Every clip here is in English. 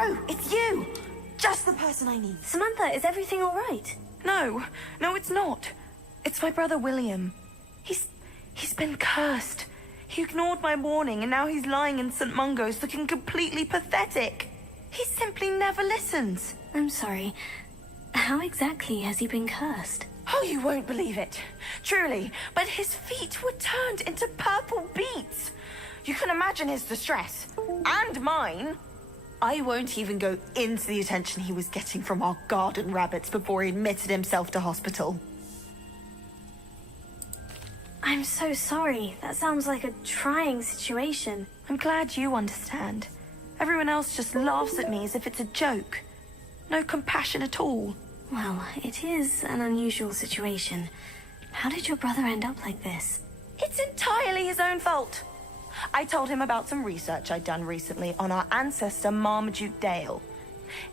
Oh, it's you! Just the person I need. Samantha, is everything all right? No, it's not. It's my brother William. He's been cursed. He ignored my warning and now he's lying in St. Mungo's looking completely pathetic. He simply never listens. I'm sorry. How exactly has he been cursed? Oh, you won't believe it. Truly, but his feet were turned into purple beets. You can imagine his distress. And mine. I won't even go into the attention he was getting from our garden rabbits before he admitted himself to hospital. I'm so sorry. That sounds like a trying situation. I'm glad you understand. Everyone else just laughs at me as if it's a joke. No compassion at all. Well, it is an unusual situation. How did your brother end up like this? It's entirely his own fault. I told him about some research I'd done recently on our ancestor Marmaduke Dale.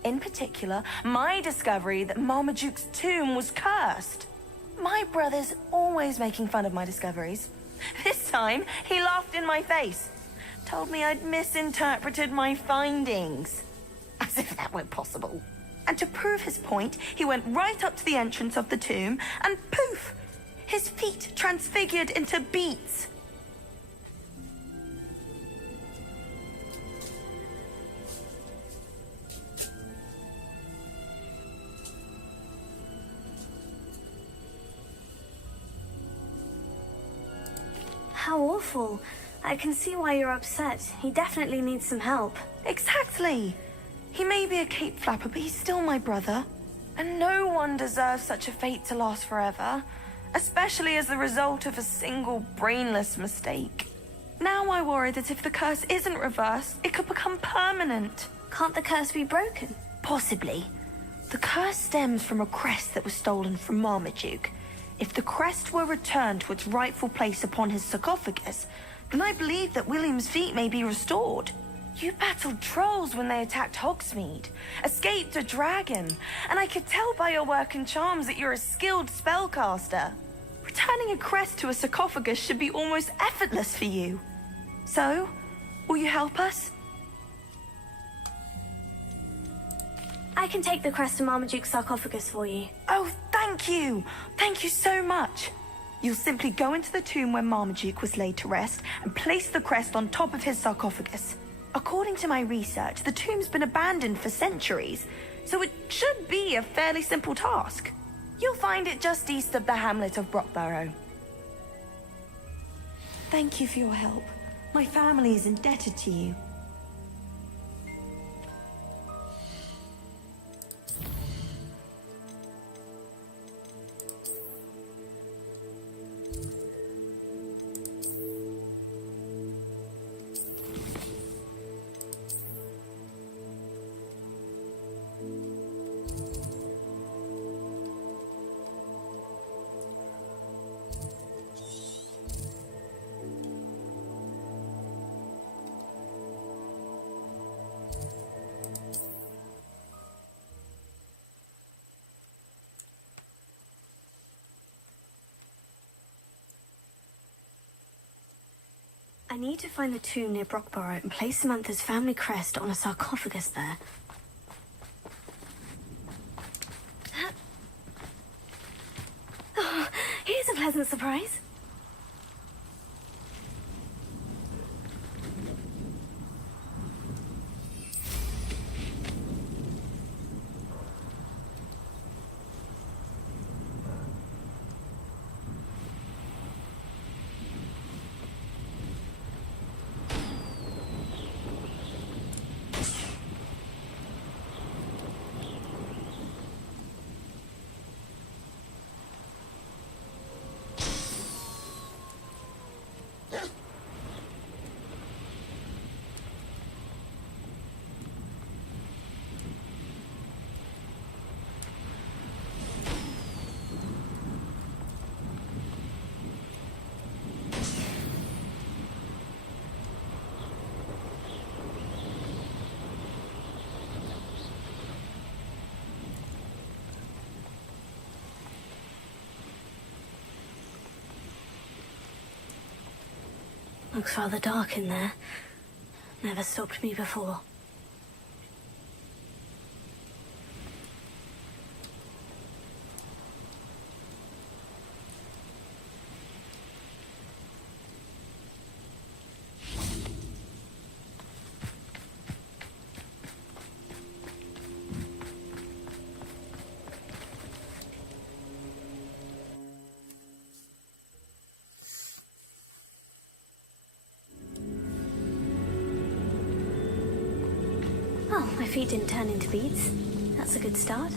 In particular, my discovery that Marmaduke's tomb was cursed. My brother's always making fun of my discoveries. This time, he laughed in my face. Told me I'd misinterpreted my findings. As if that were possible. And to prove his point, he went right up to the entrance of the tomb and poof! His feet transfigured into beets. How awful. I can see why you're upset. He definitely needs some help. Exactly. He may be a cape flapper, but he's still my brother. And no one deserves such a fate to last forever, especially as the result of a single brainless mistake. Now I worry that if the curse isn't reversed, it could become permanent. Can't the curse be broken? Possibly. The curse stems from a crest that was stolen from Marmaduke. If the crest were returned to its rightful place upon his sarcophagus, then I believe that William's feet may be restored. You battled trolls when they attacked Hogsmeade, escaped a dragon, and I could tell by your work and charms that you're a skilled spellcaster. Returning a crest to a sarcophagus should be almost effortless for you. So, will you help us? I can take the crest to Marmaduke's sarcophagus for you. Oh, thank you! Thank you so much! You'll simply go into the tomb where Marmaduke was laid to rest and place the crest on top of his sarcophagus. According to my research, the tomb's been abandoned for centuries, so it should be a fairly simple task. You'll find it just east of the hamlet of Brockborough. Thank you for your help. My family is indebted to you. I need to find the tomb near Brockborough and place Samantha's family crest on a sarcophagus there. Oh, here's a pleasant surprise. Looks rather dark in there. Never stopped me before. Well, my feet didn't turn into beads. That's a good start.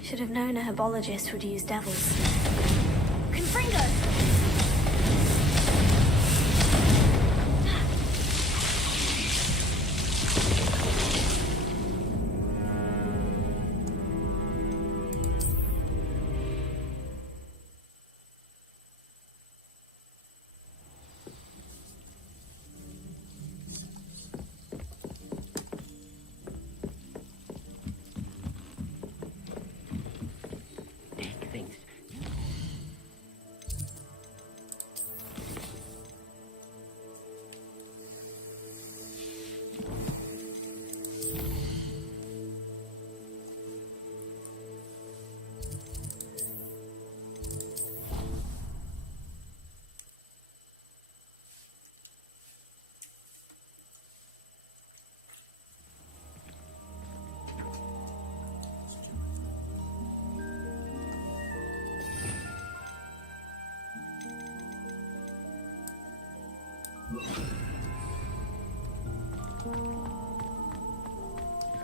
Should have known a herbologist would use devils. Confringo!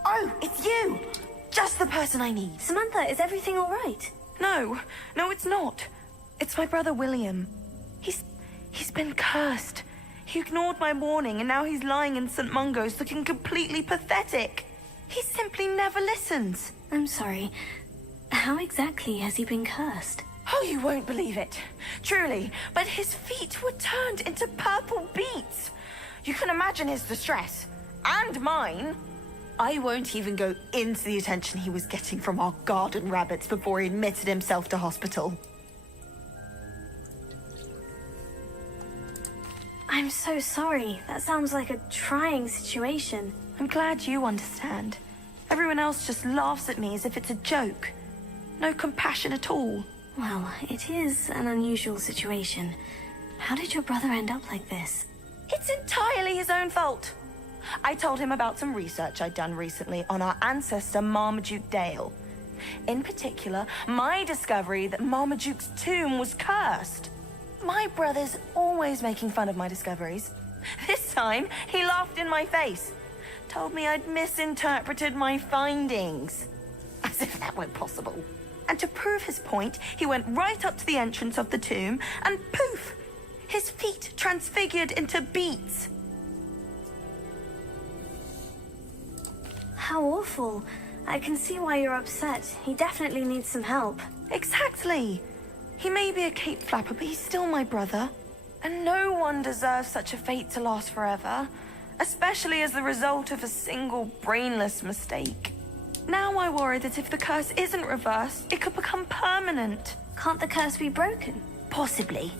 Oh, it's you! Just the person I need. Samantha, is everything all right? No, it's not. It's my brother William. He's been cursed. He ignored my warning and now he's lying in St. Mungo's looking completely pathetic. He simply never listens. I'm sorry. How exactly has he been cursed? Oh, you won't believe it. Truly, but his feet were turned into purple beets. You can imagine his distress. And mine. I won't even go into the attention he was getting from our garden rabbits before he admitted himself to hospital. I'm so sorry. That sounds like a trying situation. I'm glad you understand. Everyone else just laughs at me as if it's a joke. No compassion at all. Well, it is an unusual situation. How did your brother end up like this? It's entirely his own fault. I told him about some research I'd done recently on our ancestor Marmaduke Dale. In particular, my discovery that Marmaduke's tomb was cursed. My brother's always making fun of my discoveries. This time, he laughed in my face. Told me I'd misinterpreted my findings. As if that weren't possible. And to prove his point, he went right up to the entrance of the tomb and poof! His feet transfigured into beets. How awful. I can see why you're upset. He definitely needs some help. Exactly. He may be a cape flapper, but he's still my brother. And no one deserves such a fate to last forever. especially as the result of a single brainless mistake. Now I worry that if the curse isn't reversed, it could become permanent. Can't the curse be broken? Possibly.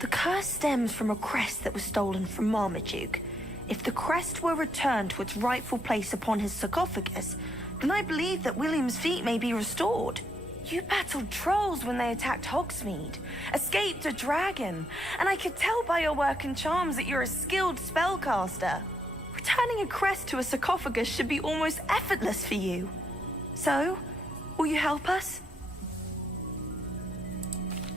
The curse stems from a crest that was stolen from Marmaduke. If the crest were returned to its rightful place upon his sarcophagus, then I believe that William's feet may be restored. You battled trolls when they attacked Hogsmeade, escaped a dragon, and I could tell by your work and charms that you're a skilled spellcaster. Returning a crest to a sarcophagus should be almost effortless for you. So, will you help us?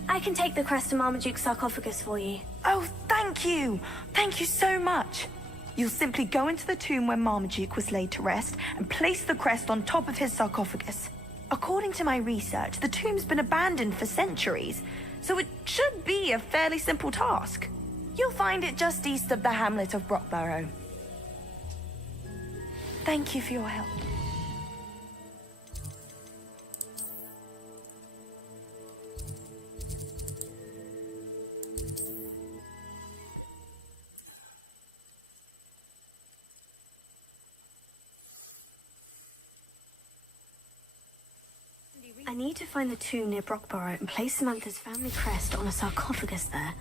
I can take the crest to Marmaduke's sarcophagus for you. Oh, thank you! Thank you so much! You'll simply go into the tomb where Marmaduke was laid to rest and place the crest on top of his sarcophagus. According to my research, the tomb's been abandoned for centuries, so it should be a fairly simple task. You'll find it just east of the hamlet of Brockborough. Thank you for your help. I need to find the tomb near Brockborough and place Samantha's family crest on a sarcophagus there.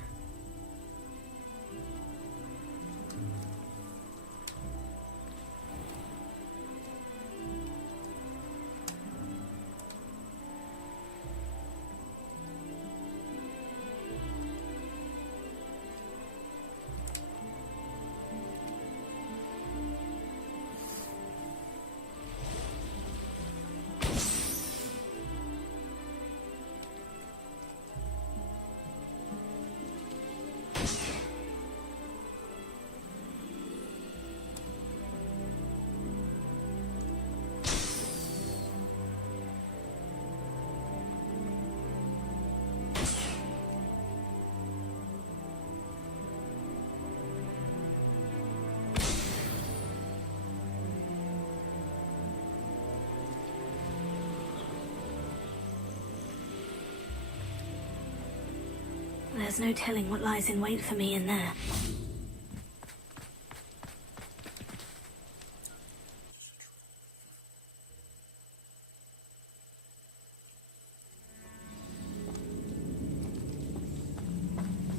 There's no telling what lies in wait for me in there.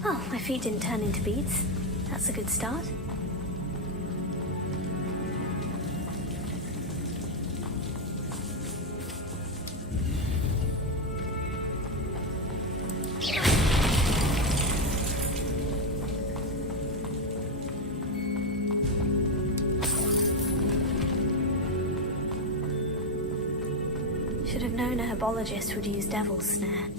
Oh, my feet didn't turn into beads. That's a good start. Should have known a herbologist would use devil's snare.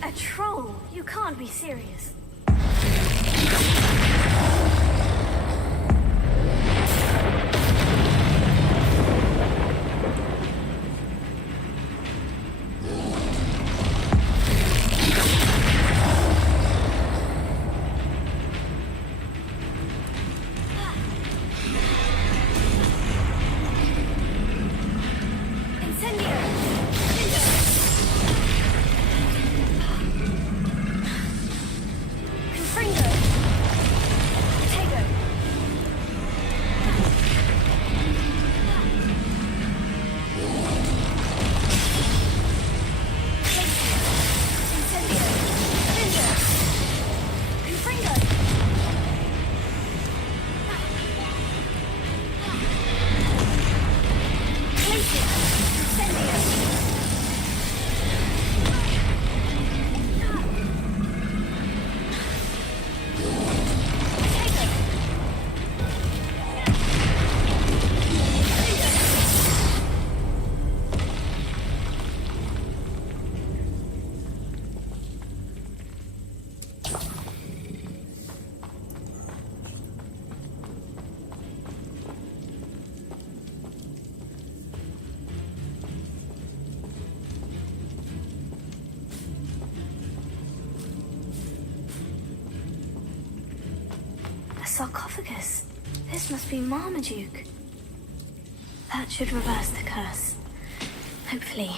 A troll? You can't be serious. sarcophagus. This must be Marmaduke. That should reverse the curse. Hopefully.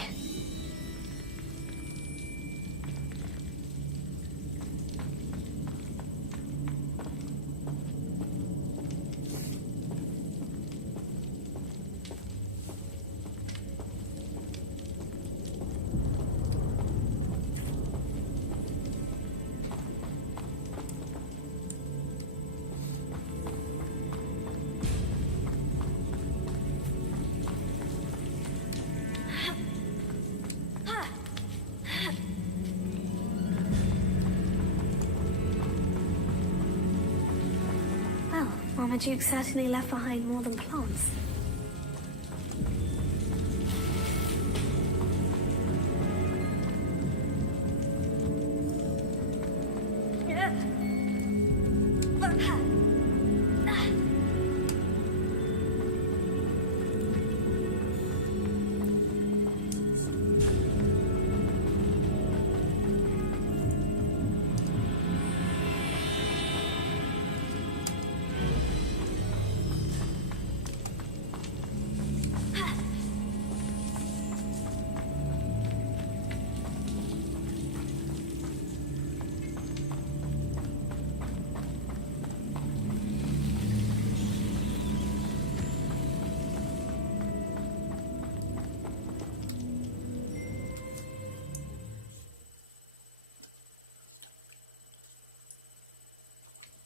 Marmaduke certainly left behind more than plants.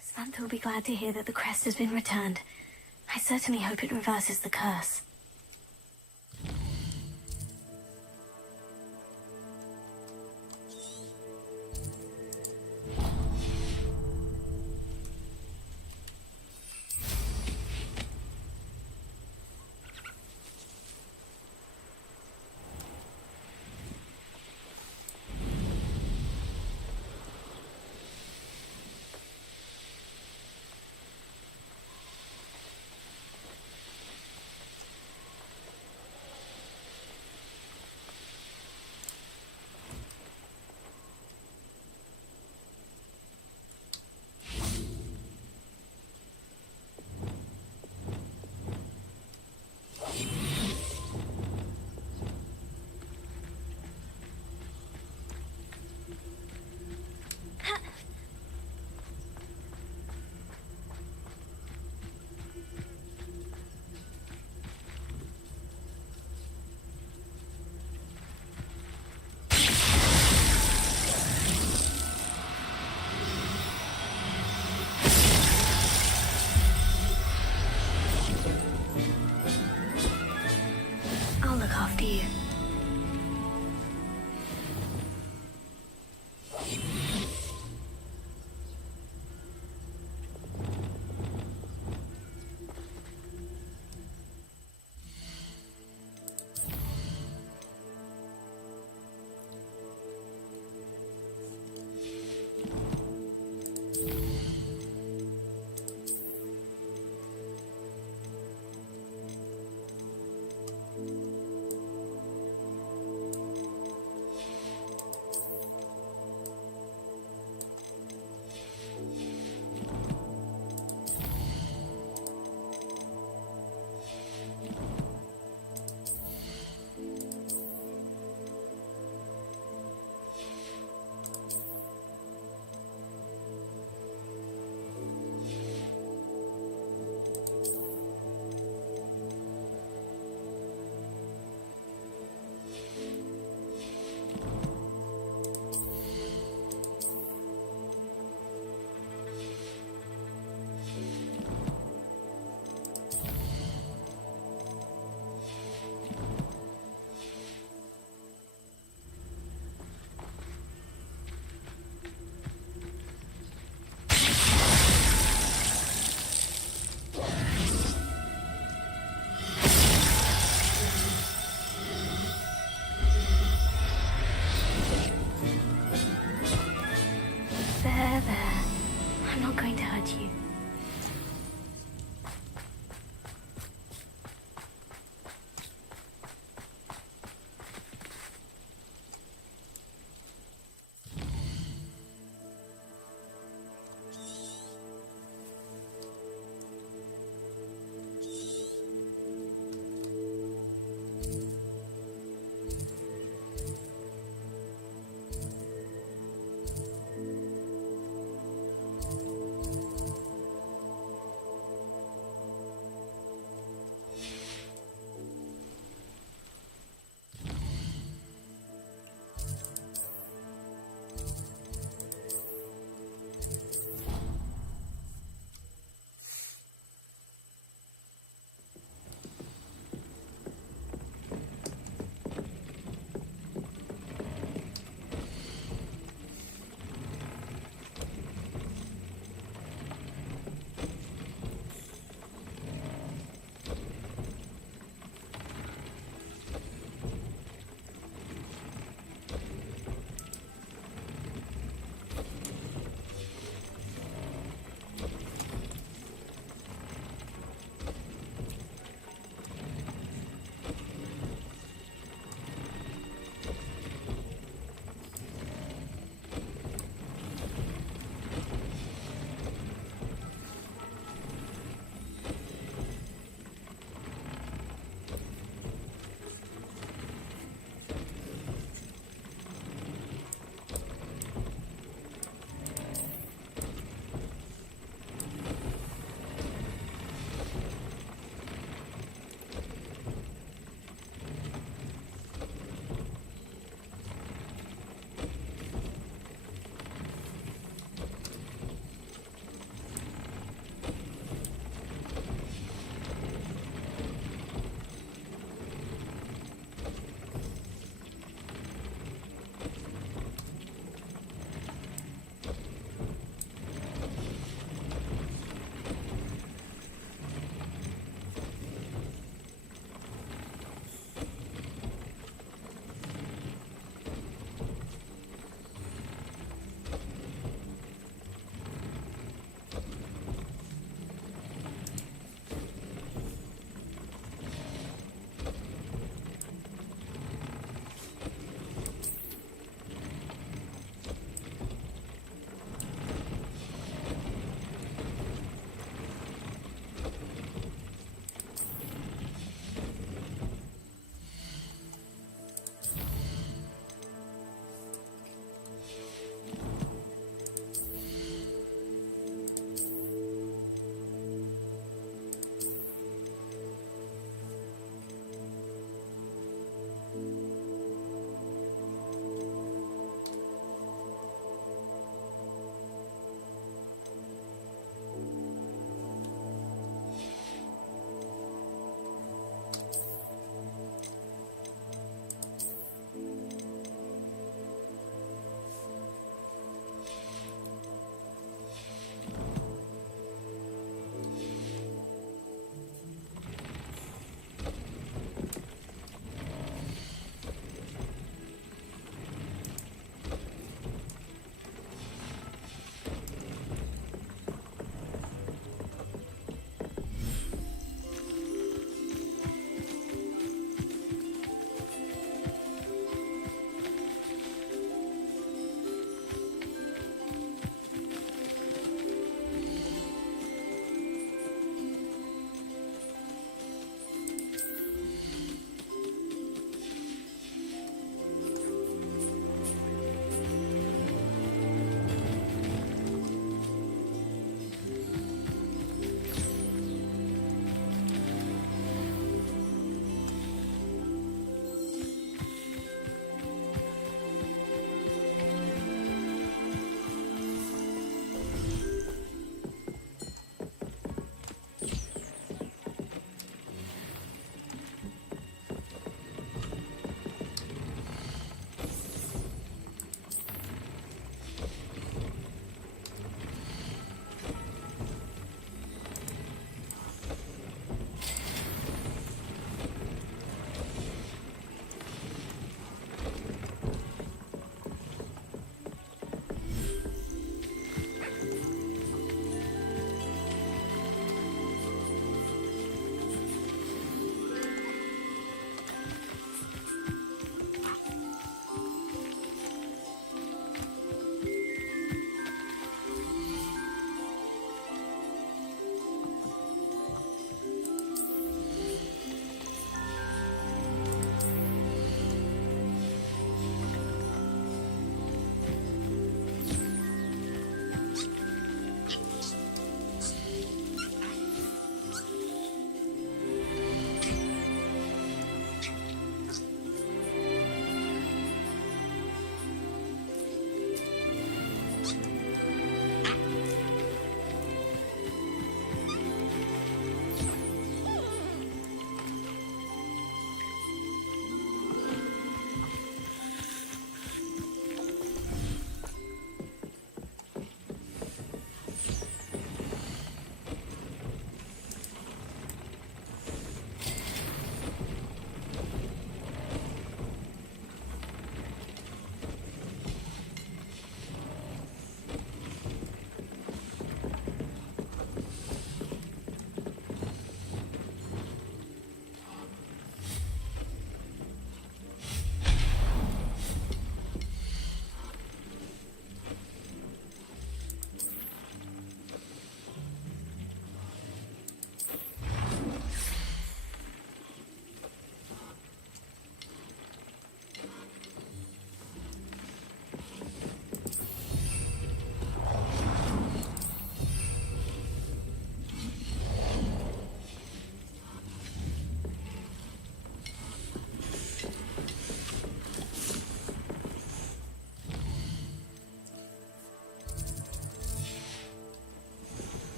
Samantha will be glad to hear that the crest has been returned. I certainly hope it reverses the curse. After you.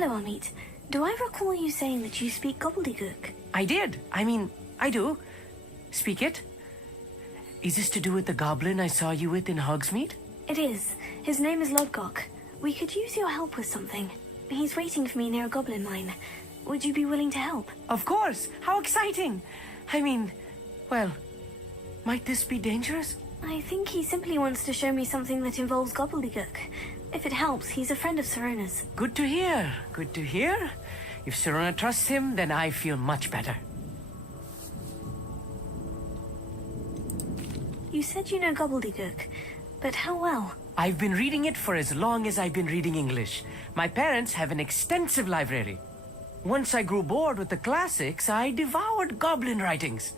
Hello, Amit. Do I recall you saying that you speak gobbledygook? I did. I do. Speak it. Is this to do with the goblin I saw you with in Hogsmeade? It is. His name is Lodgok. We could use your help with something. He's waiting for me near a goblin mine. Would you be willing to help? Of course. How exciting. Well, might this be dangerous? I think he simply wants to show me something that involves gobbledygook. If it helps, he's a friend of Serona's. Good to hear. Good to hear. If Serona trusts him, then I feel much better. You said you know gobbledygook, but how well? I've been reading it for as long as I've been reading English. My parents have an extensive library. Once I grew bored with the classics, I devoured goblin writings.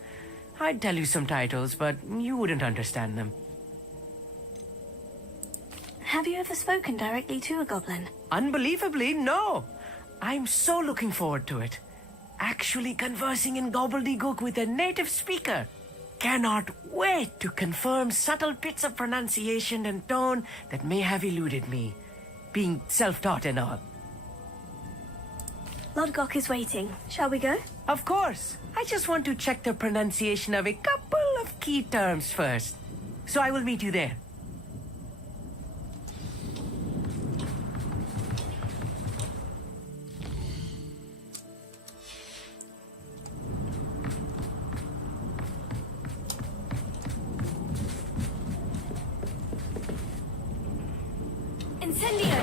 I'd tell you some titles, but you wouldn't understand them. Have you ever spoken directly to a goblin? Unbelievably, no. I'm so looking forward to it. Actually conversing in gobbledygook with a native speaker. Cannot wait to confirm subtle bits of pronunciation and tone that may have eluded me, being self-taught and all. Lodgok is waiting. Shall we go? Of course. I just want to check the pronunciation of a couple of key terms first. So I will meet you there. Incendio!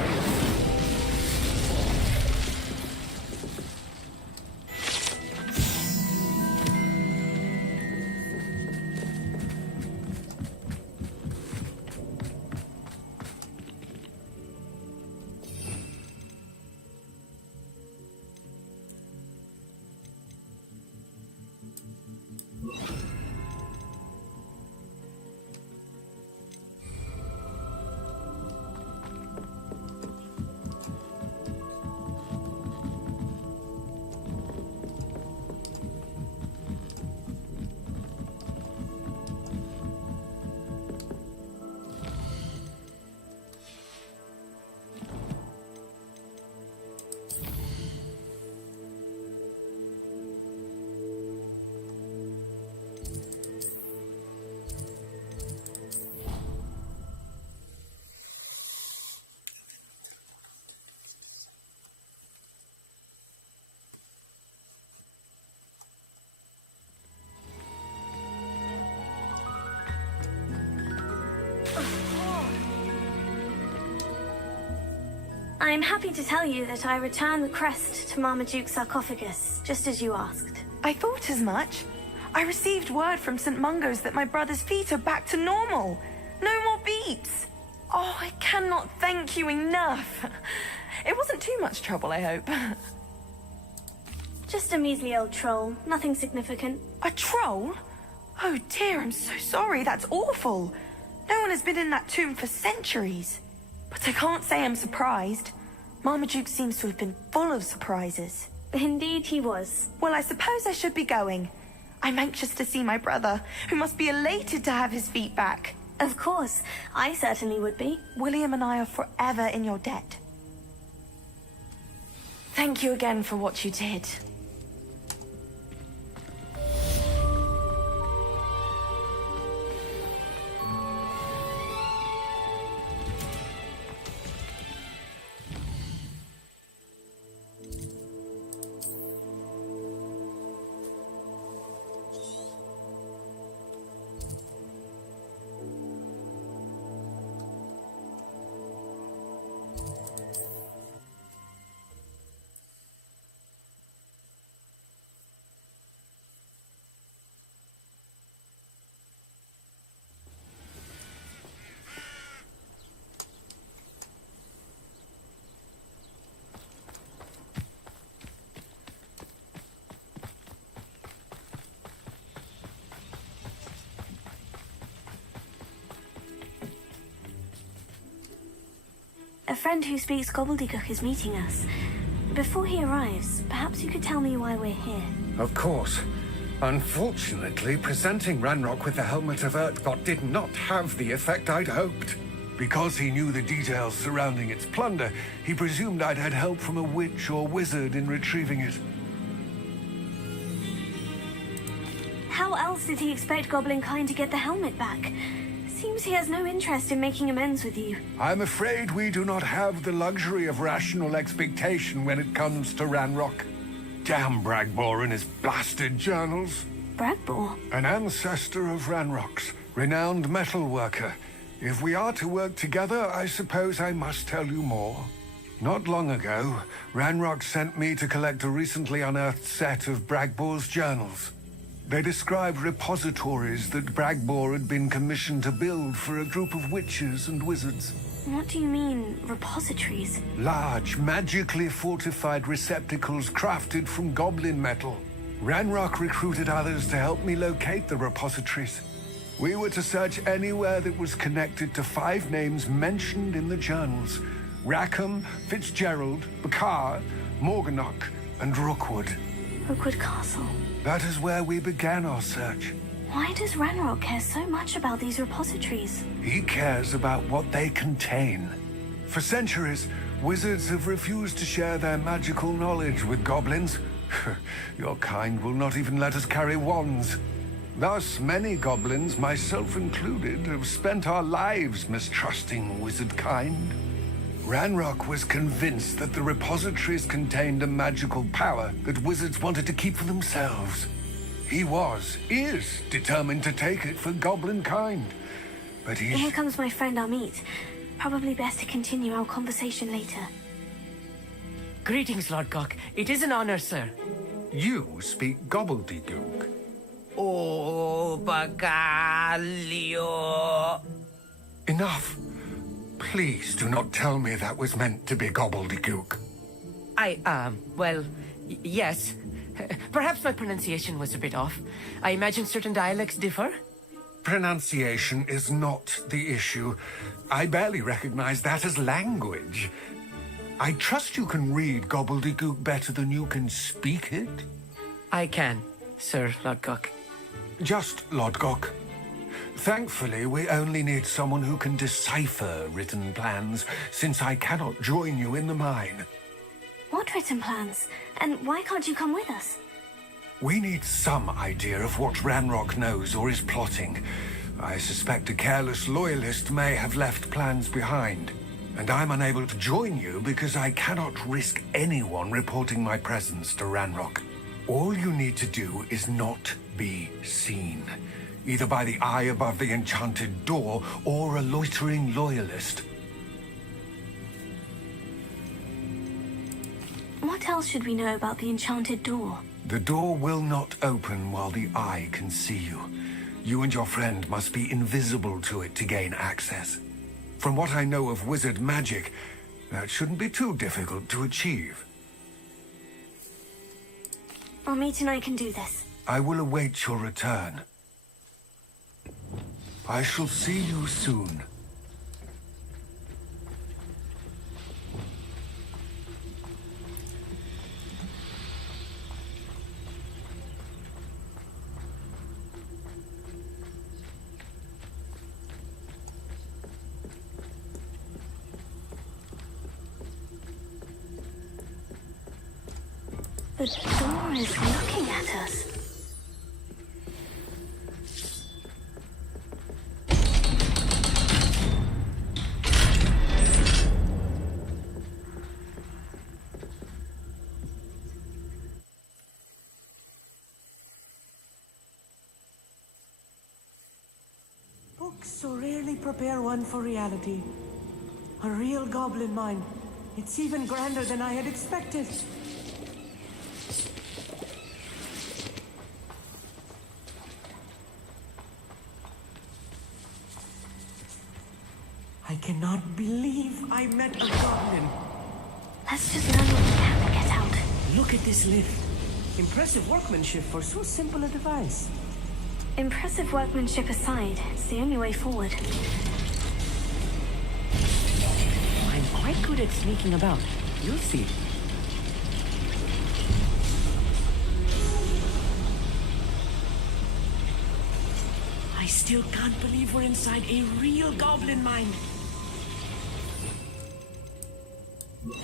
I'm happy to tell you that I returned the crest to Marmaduke's sarcophagus, just as you asked. I thought as much. I received word from St. Mungo's that my brother's feet are back to normal. No more beeps. Oh, I cannot thank you enough. It wasn't too much trouble, I hope. Just a measly old troll, nothing significant. A troll? Oh dear, I'm so sorry. That's awful. No one has been in that tomb for centuries. But I can't say I'm surprised. Marmaduke seems to have been full of surprises. Indeed he was. Well, I suppose I should be going. I'm anxious to see my brother, who must be elated to have his feet back. Of course, I certainly would be. William and I are forever in your debt. Thank you again for what you did. A friend who speaks gobbledygook is meeting us. Before he arrives, perhaps you could tell me why we're here. Of course. Unfortunately, presenting Ranrock with the Helmet of Urtkot did not have the effect I'd hoped. Because he knew the details surrounding its plunder, he presumed I'd had help from a witch or wizard in retrieving it. How else did he expect Goblin kind to get the helmet back? Seems he has no interest in making amends with you. I'm afraid we do not have the luxury of rational expectation when it comes to Ranrock. Damn Bragbor and his blasted journals. Bragbor? An ancestor of Ranrock's, renowned metal worker. If we are to work together, I suppose I must tell you more. Not long ago, Ranrock sent me to collect a recently unearthed set of Bragbor's journals. They described repositories that Bragbor had been commissioned to build for a group of witches and wizards. What do you mean, repositories? Large, magically fortified receptacles crafted from goblin metal. Ranrock recruited others to help me locate the repositories. We were to search anywhere that was connected to 5 names mentioned in the journals: Rackham, Fitzgerald, Bakar, Morganach, and Rookwood. Rookwood Castle. That is where we began our search. Why does Ranrock care so much about these repositories? He cares about what they contain. For centuries, wizards have refused to share their magical knowledge with goblins. Your kind will not even let us carry wands. Thus, many goblins, myself included, have spent our lives mistrusting wizard kind. Ranrock was convinced that the repositories contained a magical power that wizards wanted to keep for themselves. He is determined to take it for goblin kind. But Here comes my friend Amit. Probably best to continue our conversation later. Greetings, Lord Cock. It is an honor, sir. You speak gobbledygook. Oh, Bagalio. Enough. Please do not tell me that was meant to be gobbledygook. Well, yes. Perhaps my pronunciation was a bit off. I imagine certain dialects differ. Pronunciation is not the issue. I barely recognize that as language. I trust you can read gobbledygook better than you can speak it? I can, Sir Lodgok. Just Lodgok. Thankfully, we only need someone who can decipher written plans, since I cannot join you in the mine. What written plans? And why can't you come with us? We need some idea of what Ranrock knows or is plotting. I suspect a careless loyalist may have left plans behind. And I'm unable to join you because I cannot risk anyone reporting my presence to Ranrock. All you need to do is not be seen, either by the eye above the enchanted door or a loitering loyalist. What else should we know about the enchanted door? The door will not open while the eye can see you. You and your friend must be invisible to it to gain access. From what I know of wizard magic, that shouldn't be too difficult to achieve. Amit and I can do this. I will await your return. I shall see you soon. The door is looking at us. Books so rarely prepare one for reality. A real goblin mine. It's even grander than I had expected. I cannot believe I met a goblin. Let's just learn what we can and get out. Look at this lift. Impressive workmanship for so simple a device. Impressive workmanship aside, it's the only way forward. I'm quite good at sneaking about. You'll see. I still can't believe we're inside a real goblin mine. Here.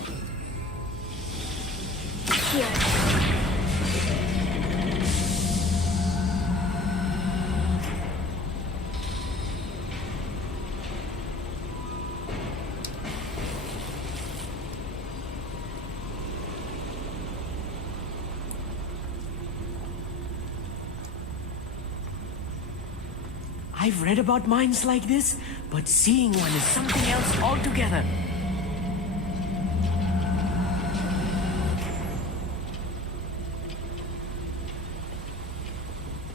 I've read about mines like this, but seeing one is something else altogether.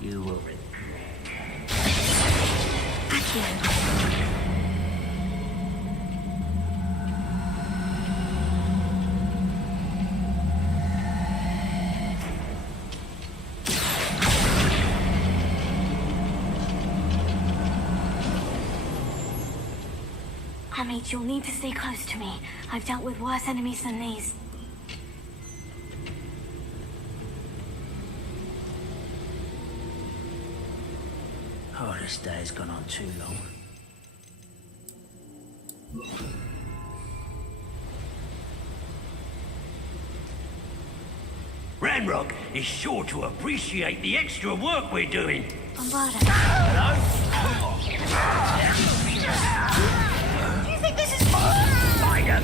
You will Amit, you'll need to stay close to me. I've dealt with worse enemies than these. Oh, this day's gone on too long. Ranrock is sure to appreciate the extra work we're doing. Bombarda. Do you think this is Spider?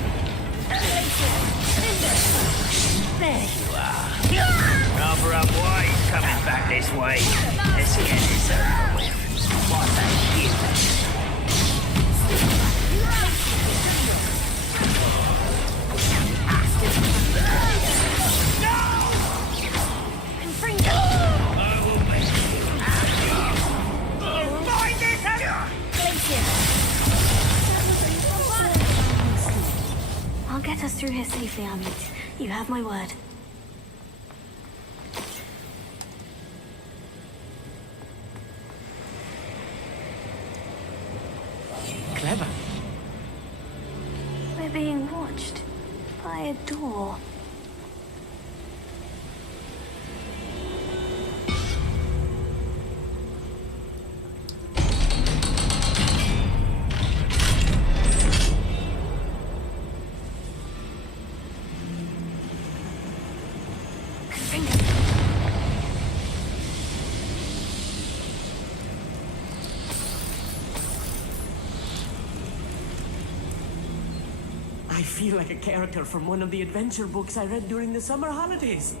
There you are. Rather up why he's coming back this way. Let's get this over with. What the shit? I'll get us through here safely, Amit. You have my word. Clever. We're being watched by a door. I feel like a character from one of the adventure books I read during the summer holidays.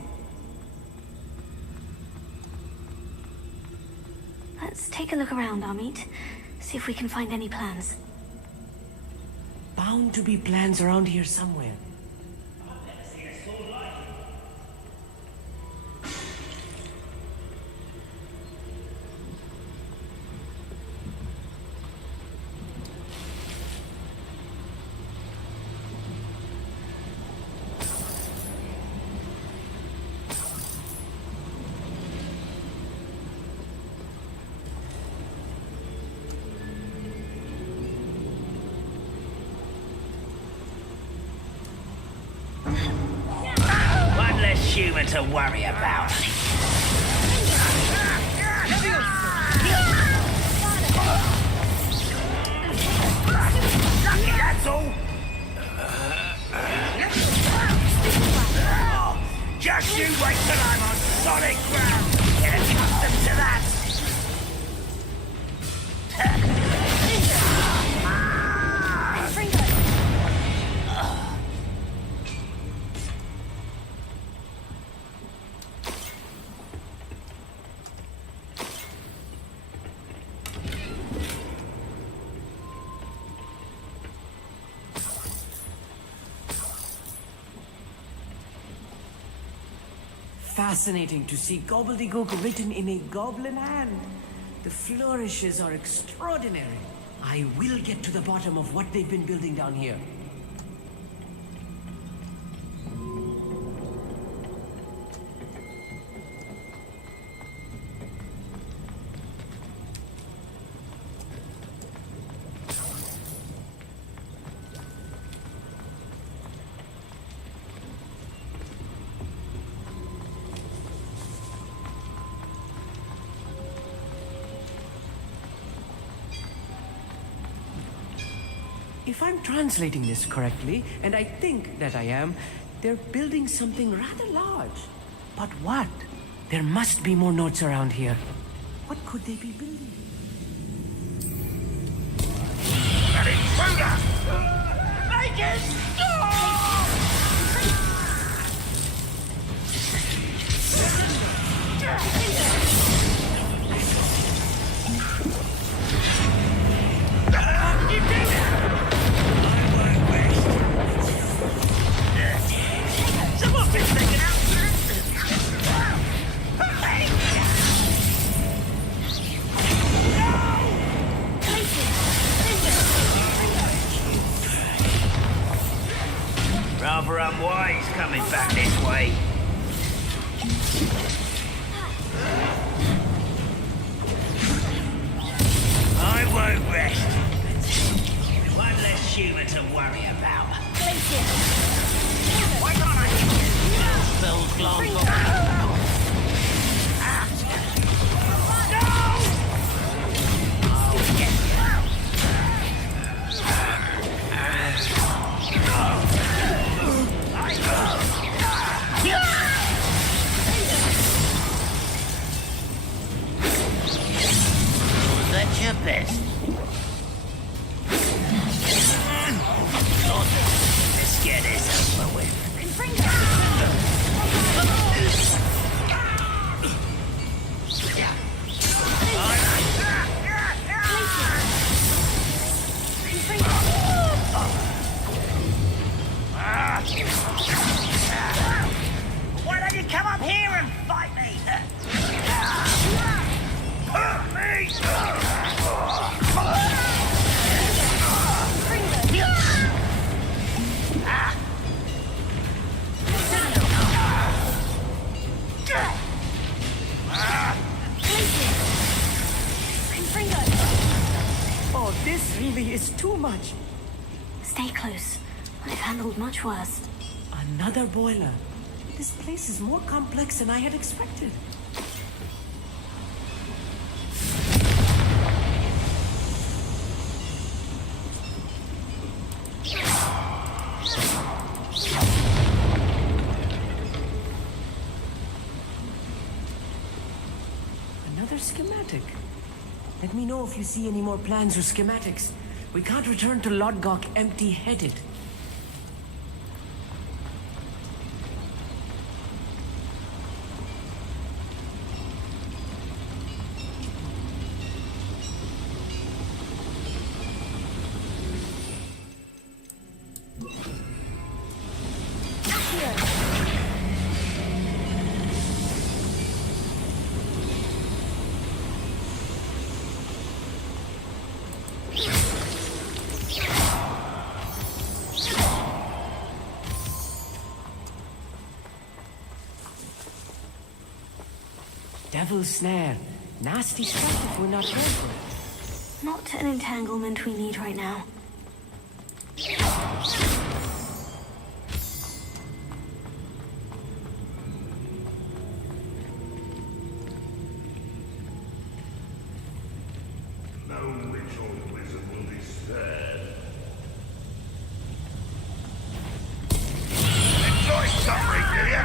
Let's take a look around, Amit. See if we can find any plans. Bound to be plans around here somewhere. One less human to worry about. Lucky, that's all. Just you wait till I'm on solid ground. Get accustomed to that. Fascinating to see gobbledygook written in a goblin hand. The flourishes are extraordinary. I will get to the bottom of what they've been building down here. If I'm translating this correctly, and I think that I am, they're building something rather large. But what? There must be more notes around here. What could they be building? An intruder! Make it stop! You did it! I won't rest. Someone's been taken out! Rather unwise coming back this way. I won't rest. One less human to worry about. Why can't I hit you? Spells glance on. That's your best. Let's get this over with. Why don't you come up here and fight me? Oh, this really is too much. Stay close. I've handled much worse. Another boiler. This place is more complex than I had expected. Another schematic. Let me know if you see any more plans or schematics. We can't return to Lodgok empty-headed. Devil's snare. Nasty stuff if we're not careful. Not an entanglement we need right now. No witch or wizard will be spared. Enjoy suffering, do ya?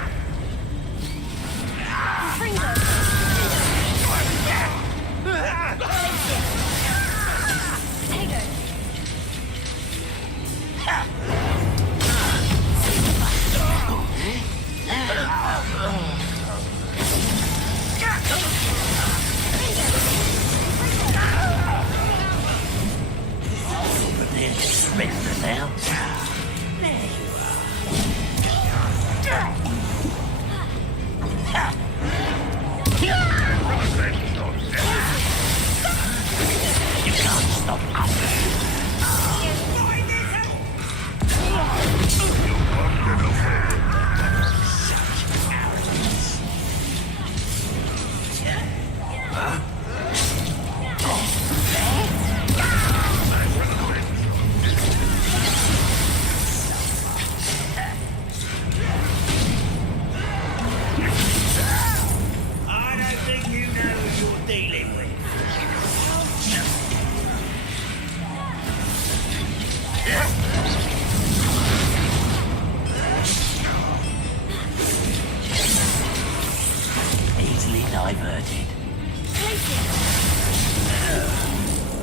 Easily diverted.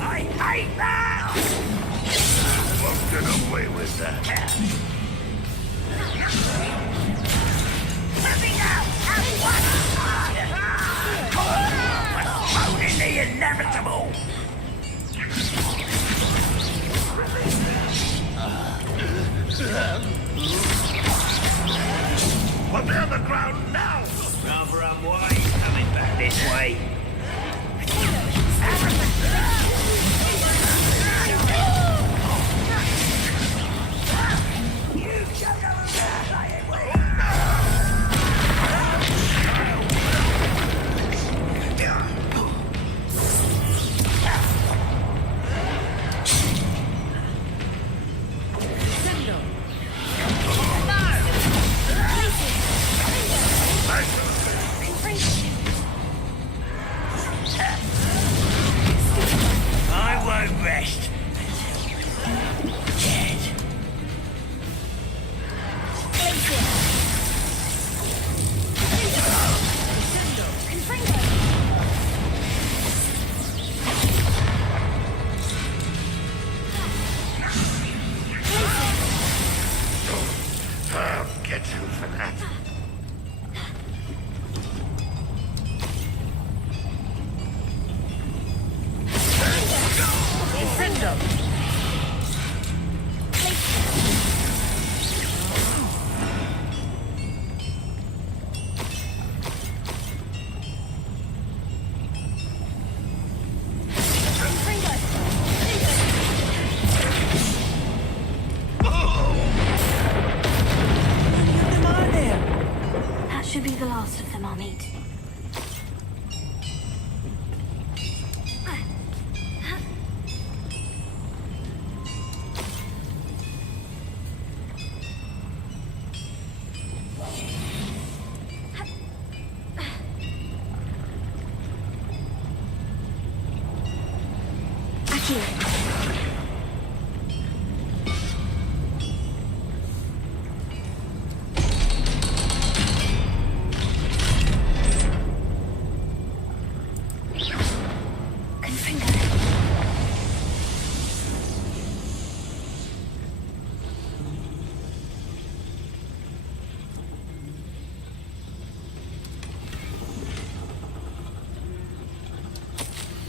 I hate that! Won't get away with that. Let me out! Owning the inevitable! Put me on the ground now! Rather unwise coming back this way. I won't rest. Dead. I'll get you for that. That should be the last of them I'll meet. Akira.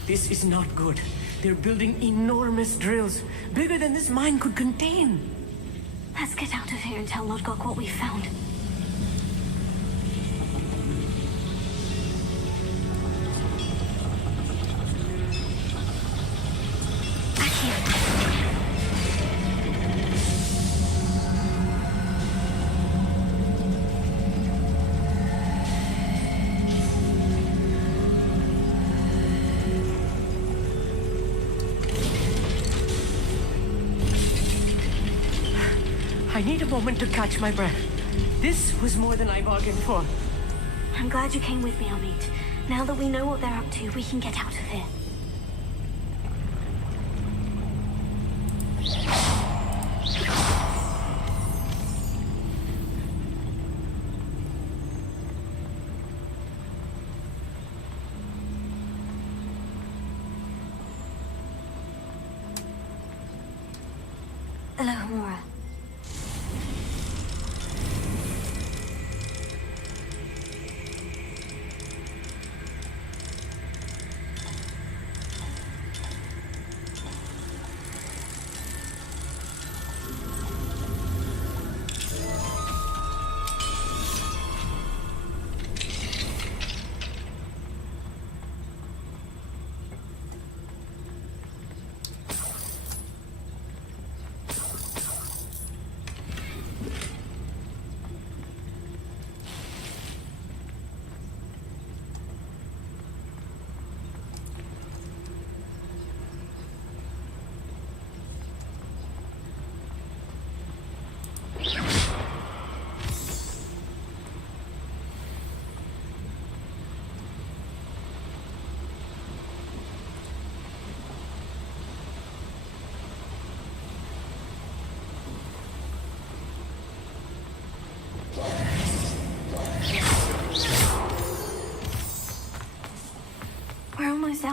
This is not good. They're building enormous drills, bigger than this mine could contain. Let's get out of here and tell Lodgok what we found. I need a moment to catch my breath. This was more than I bargained for. I'm glad you came with me, Amit. Now that we know what they're up to, we can get out of here. Alohomora.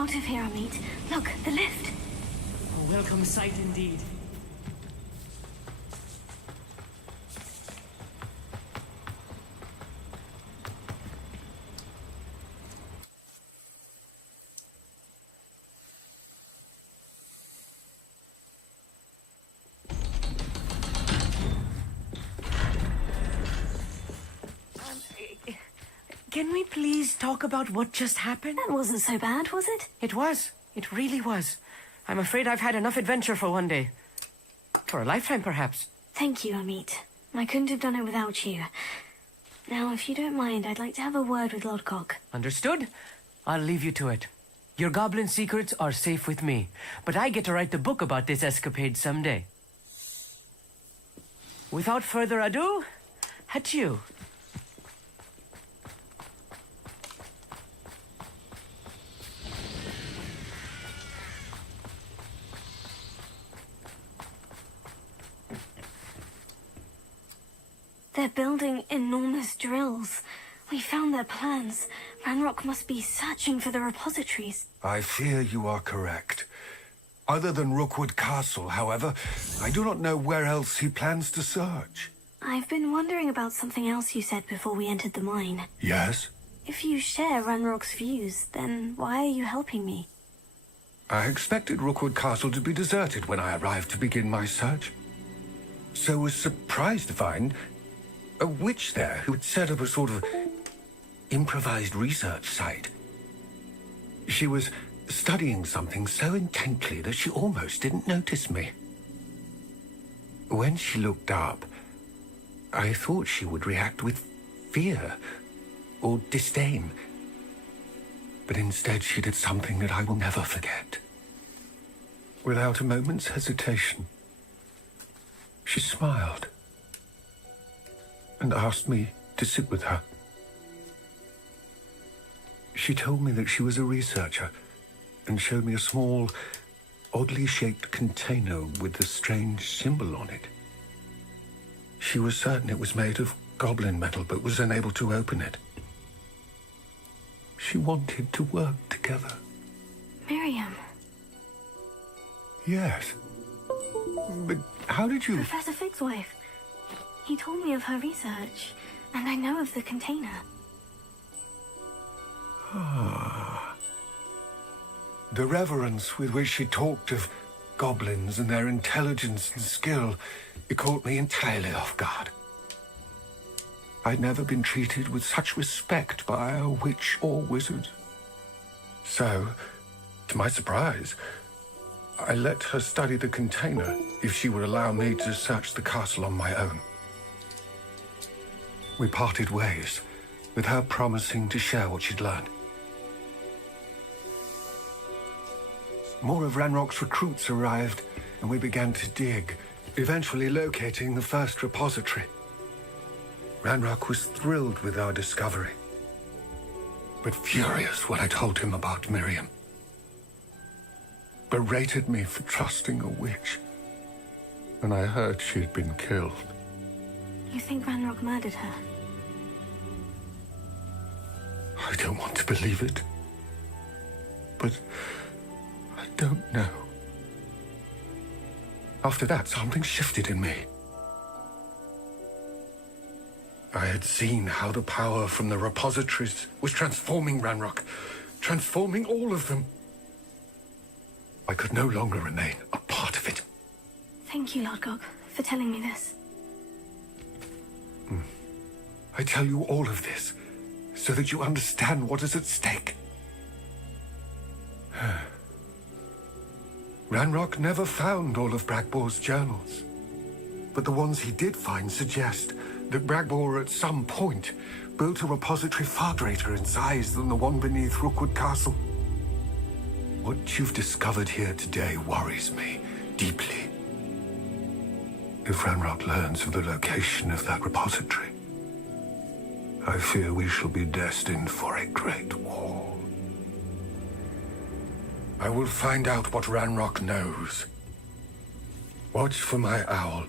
out of here, Amit. Look, the lift. A welcome sight indeed. Can we please talk about what just happened? That wasn't so bad, was it? It was. It really was. I'm afraid I've had enough adventure for one day. For a lifetime, perhaps. Thank you, Amit. I couldn't have done it without you. Now, if you don't mind, I'd like to have a word with Lodgok. Understood? I'll leave you to it. Your goblin secrets are safe with me, but I get to write the book about this escapade someday. Without further ado, adieu. They're building enormous drills. We found their plans. Ranrock must be searching for the repositories. I fear you are correct. Other than Rookwood Castle, however, I do not know where else he plans to search. I've been wondering about something else you said before we entered the mine. Yes? If you share Ranrock's views, then why are you helping me? I expected Rookwood Castle to be deserted when I arrived to begin my search. So was surprised to find a witch there who had set up a sort of improvised research site. She was studying something so intently that she almost didn't notice me. When she looked up, I thought she would react with fear or disdain. But instead she did something that I will never forget. Without a moment's hesitation, she smiled and asked me to sit with her. She told me that she was a researcher and showed me a small, oddly shaped container with a strange symbol on it. She was certain it was made of goblin metal, but was unable to open it. She wanted to work together. Miriam. Yes. But how did you... Professor Fig's wife. He told me of her research, and I know of the container. Ah. The reverence with which she talked of goblins and their intelligence and skill, it caught me entirely off guard. I'd never been treated with such respect by a witch or wizard. So, to my surprise, I let her study the container if she would allow me to search the castle on my own. We parted ways, with her promising to share what she'd learned. More of Ranrock's recruits arrived, and we began to dig, eventually locating the first repository. Ranrock was thrilled with our discovery, but furious when I told him about Miriam. Berated me for trusting a witch, and I heard she'd been killed. You think Ranrock murdered her? I don't want to believe it, but I don't know. After that, something shifted in me. I had seen how the power from the repositories was transforming Ranrock, transforming all of them. I could no longer remain a part of it. Thank you, Lodgok, for telling me this. I tell you all of this so that you understand what is at stake. Ranrock never found all of Bragbor's journals, but the ones he did find suggest that Bragbor at some point built a repository far greater in size than the one beneath Rookwood Castle. What you've discovered here today worries me deeply. If Ranrock learns of the location of that repository, I fear we shall be destined for a great war. I will find out what Ranrock knows. Watch for my owl.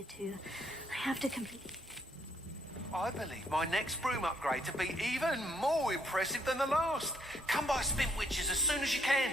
needed to. I have to complete... I believe my next broom upgrade to be even more impressive than the last. Come by Spint Witches as soon as you can.